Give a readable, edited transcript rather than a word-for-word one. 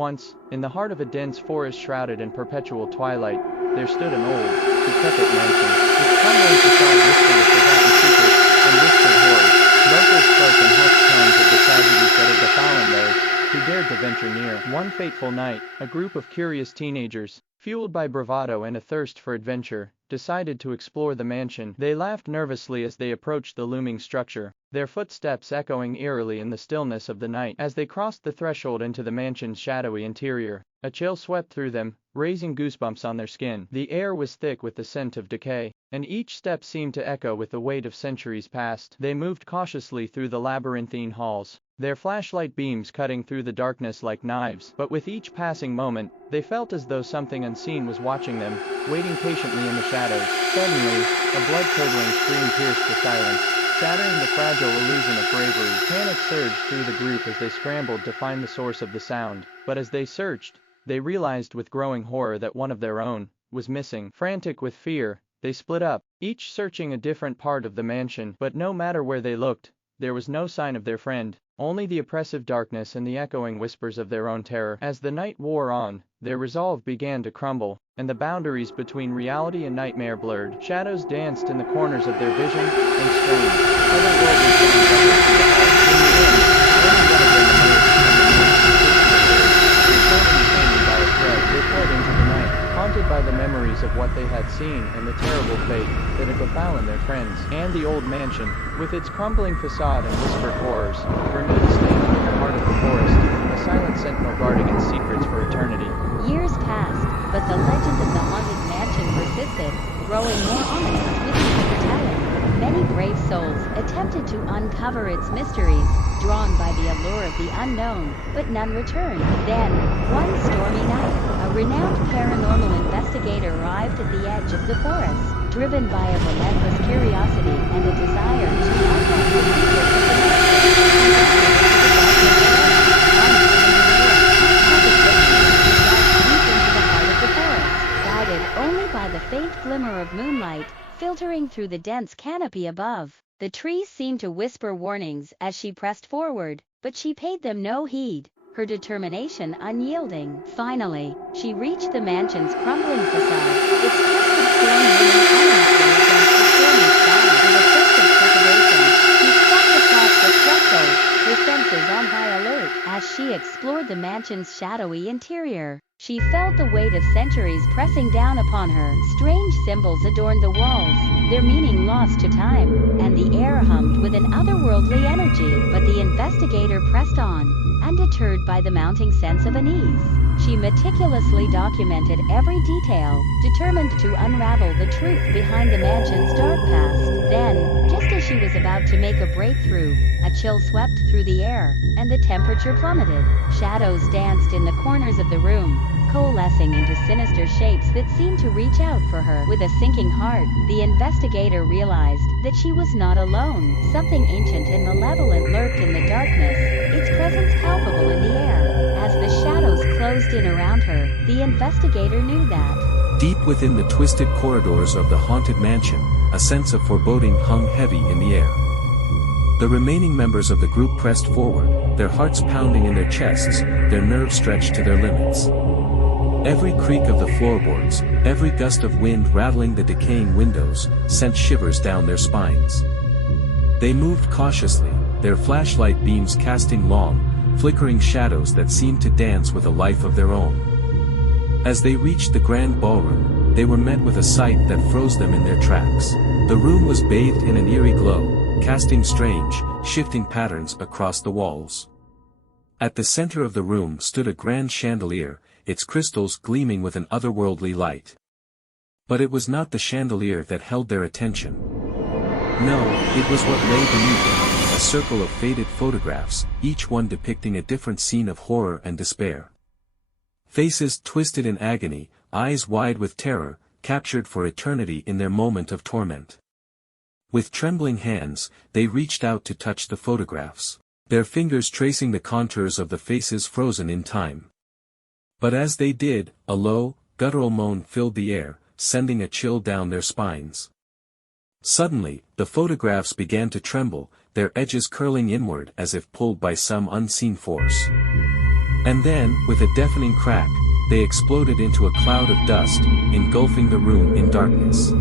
Once, in the heart of a dense forest shrouded in perpetual twilight, there stood an old, decrepit mansion. Its crumbling facade whispered of forgotten secrets and whispered horrors. Locals spoke in hushed tones of the tragedies that had befallen those who dared to venture near. One fateful night, a group of curious teenagers, fueled by bravado and a thirst for adventure, decided to explore the mansion. They laughed nervously as they approached the looming structure, their footsteps echoing eerily in the stillness of the night. As they crossed the threshold into the mansion's shadowy interior, a chill swept through them, raising goosebumps on their skin. The air was thick with the scent of decay, and each step seemed to echo with the weight of centuries past. They moved cautiously through the labyrinthine halls, their flashlight beams cutting through the darkness like knives. But with each passing moment, they felt as though something unseen was watching them, waiting patiently in the shadows. Suddenly, a blood-curdling scream pierced the silence, shattering the fragile illusion of bravery. Panic surged through the group as they scrambled to find the source of the sound. But as they searched, they realized with growing horror that one of their own was missing. Frantic with fear, they split up, each searching a different part of the mansion. But no matter where they looked, there was no sign of their friend, only the oppressive darkness and the echoing whispers of their own terror. As the night wore on, their resolve began to crumble, and the boundaries between reality and nightmare blurred. Shadows danced in the corners of their vision, and strange, otherworldly sounds echoed through the halls. In the end, only one of them emerged from the maze, hanging by a thread. They fled into the night, haunted by the memories of what they had seen and the terrible fate that had befallen their friends. And the old mansion, with its crumbling facade and whispered horrors, remained standing in the heart of the forest, a silent sentinel guarding its secrets for eternity. Years passed, but the legend of the haunted mansion persisted, growing more ominous with each retelling. Many brave souls attempted to uncover its mysteries, drawn by the allure of the unknown, but none returned. Then, one stormy night, a renowned paranormal investigator arrived at the edge of the forest, driven by a relentless curiosity and a desire to unlock the secrets of the mansion. Guided only by the faint glimmer of moonlight filtering through the dense canopy above. The trees seemed to whisper warnings as she pressed forward, but she paid them no heed, her determination unyielding. Finally, she reached the mansion's crumbling facade, its twisted stone leaning ominously against the stormy sky. With a sense of trepidation, she stepped across the threshold, her senses on high alert. As she explored the mansion's shadowy interior, she felt the weight of centuries pressing down upon her. Strange symbols adorned the walls, their meaning lost to time, and the air hummed with an otherworldly energy. But the investigator pressed on, undeterred by the mounting sense of unease. She meticulously documented every detail, determined to unravel the truth behind the mansion's dark past. Then, just as she was about to make a breakthrough, a chill swept through the air, and the temperature plummeted. Shadows danced in the corners of the room, coalescing into sinister shapes that seemed to reach out for her. With a sinking heart, the investigator realized that she was not alone. Something ancient and malevolent lurked in the darkness, its presence palpable in the air. As the shadows closed in around her, the investigator knew that deep within the twisted corridors of the haunted mansion, a sense of foreboding hung heavy in the air. The remaining members of the group pressed forward, their hearts pounding in their chests, their nerves stretched to their limits. Every creak of the floorboards, every gust of wind rattling the decaying windows, sent shivers down their spines. They moved cautiously, their flashlight beams casting long, flickering shadows that seemed to dance with a life of their own. As they reached the grand ballroom, they were met with a sight that froze them in their tracks. The room was bathed in an eerie glow, casting strange, shifting patterns across the walls. At the center of the room stood a grand chandelier, its crystals gleaming with an otherworldly light. But it was not the chandelier that held their attention. No, it was what lay beneath it, a circle of faded photographs, each one depicting a different scene of horror and despair. Faces twisted in agony, eyes wide with terror, captured for eternity in their moment of torment. With trembling hands, they reached out to touch the photographs, their fingers tracing the contours of the faces frozen in time. But as they did, a low, guttural moan filled the air, sending a chill down their spines. Suddenly, the photographs began to tremble, their edges curling inward as if pulled by some unseen force. And then, with a deafening crack, they exploded into a cloud of dust, engulfing the room in darkness.